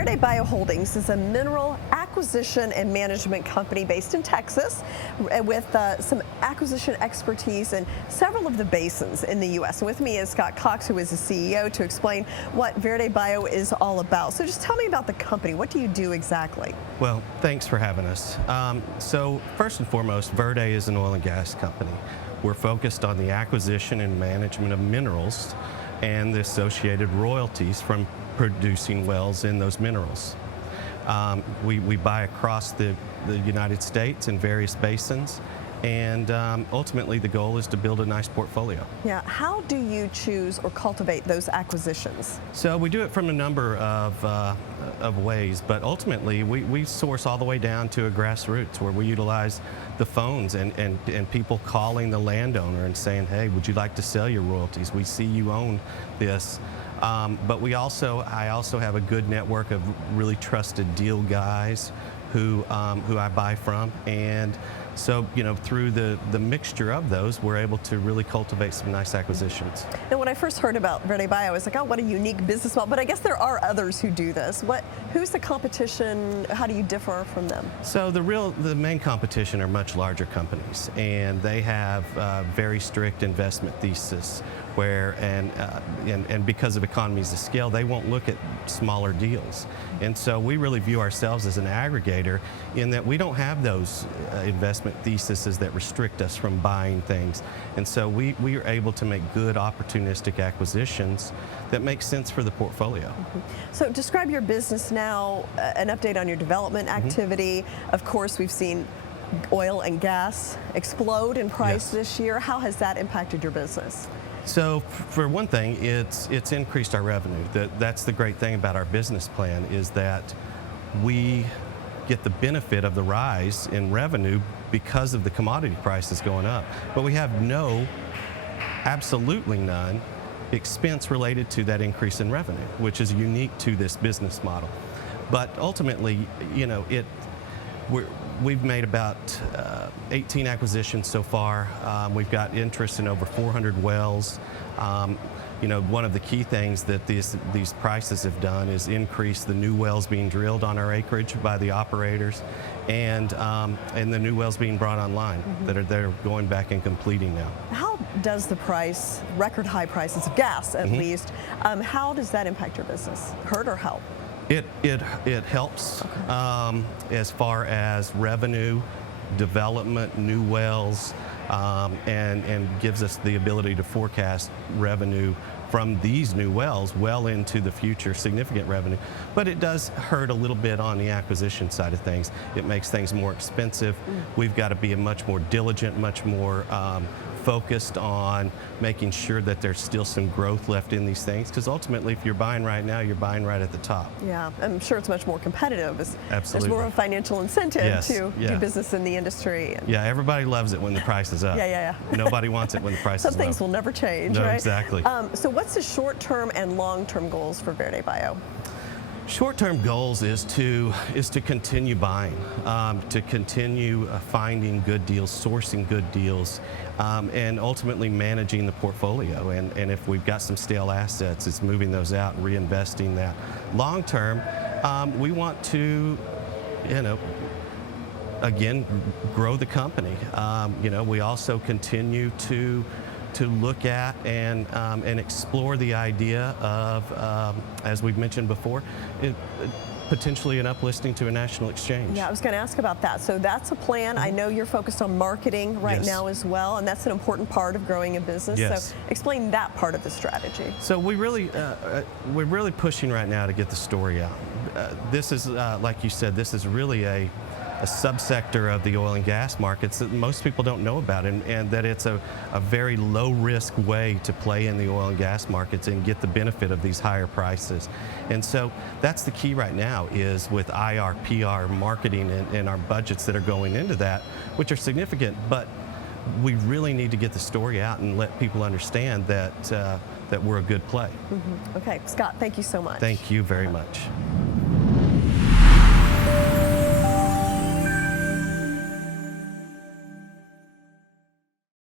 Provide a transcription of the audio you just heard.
Verde Bio Holdings is a mineral acquisition and management company based in Texas with some acquisition expertise in several of the basins in the U.S. And with me is Scott Cox, who is the CEO, to explain what Verde Bio is all about. So just tell me about the company. What do you do exactly? Well, thanks for having us. So first and foremost, Verde is an oil and gas company. We're focused on the acquisition and management of minerals and the associated royalties from producing wells in those minerals. We buy across the United States in various basins, and ultimately the goal is to build a nice portfolio. Yeah, how do you choose or cultivate those acquisitions? So we do it from a number of ways, but ultimately we source all the way down to a grassroots where we utilize the phones and people calling the landowner and saying, hey, would you like to sell your royalties? We see you own this. But I also have a good network of really trusted deal guys who I buy from, and so through the mixture of those, we're able to really cultivate some nice acquisitions. Now, when I first heard about Verde Bio, I was like, oh, what a unique business model. But I guess there are others who do this. Who's the competition? How do you differ from them? So the main competition are much larger companies, and they have very strict investment thesis where, and because of economies of scale, they won't look at smaller deals. And so we really view ourselves as an aggregator in that we don't have those investment theses that restrict us from buying things. And so we are able to make good opportunistic acquisitions that make sense for the portfolio. Mm-hmm. So describe your business now, an update on your development activity. Of course, we've seen oil and gas explode in price this year. How has that impacted your business? So for one thing, it's increased our revenue. That's the great thing about our business plan, is that we get the benefit of the rise in revenue because of the commodity prices going up. But we have absolutely none expense related to that increase in revenue, which is unique to this business model. But ultimately, we've made about 18 acquisitions so far. We've got interest in over 400 wells. One of the key things that these prices have done is increase the new wells being drilled on our acreage by the operators, and the new wells being brought online that they're going back and completing now. How does the price, record high prices of gas at least, how does that impact your business? Hurt or help? It helps as far as revenue, development, new wells, and gives us the ability to forecast revenue from these new wells well into the future, significant revenue. But it does hurt a little bit on the acquisition side of things. It makes things more expensive. We've got to be much more diligent, much more focused on making sure that there's still some growth left in these things, because ultimately if you're buying right now, you're buying right at the top. Yeah, I'm sure it's much more competitive. Absolutely. There's more of a financial incentive to do business in the industry. Yeah, everybody loves it when the price is up. Yeah. Nobody wants it when the price is low. Some things will never change, no, right? Exactly. So what's the short-term and long-term goals for Verde Bio? Short-term goals is to continue buying, to continue finding good deals, sourcing good deals, and ultimately managing the portfolio. And if we've got some stale assets, it's moving those out and reinvesting that. Long-term, we want to, again, grow the company. We also continue to look at and explore the idea of, as we've mentioned before, potentially an uplisting to a national exchange. Yeah, I was going to ask about that. So that's a plan. I know you're focused on marketing right now as well, and that's an important part of growing a business. So explain that part of the strategy. So we're really pushing right now to get the story out. This is, like you said, this is really a subsector of the oil and gas markets that most people don't know about, and that it's a very low-risk way to play in the oil and gas markets and get the benefit of these higher prices. And so that's the key right now, is with IR, PR, marketing, and our budgets that are going into that, which are significant, but we really need to get the story out and let people understand that we're a good play. Okay, Scott, thank you so much. Thank you very much.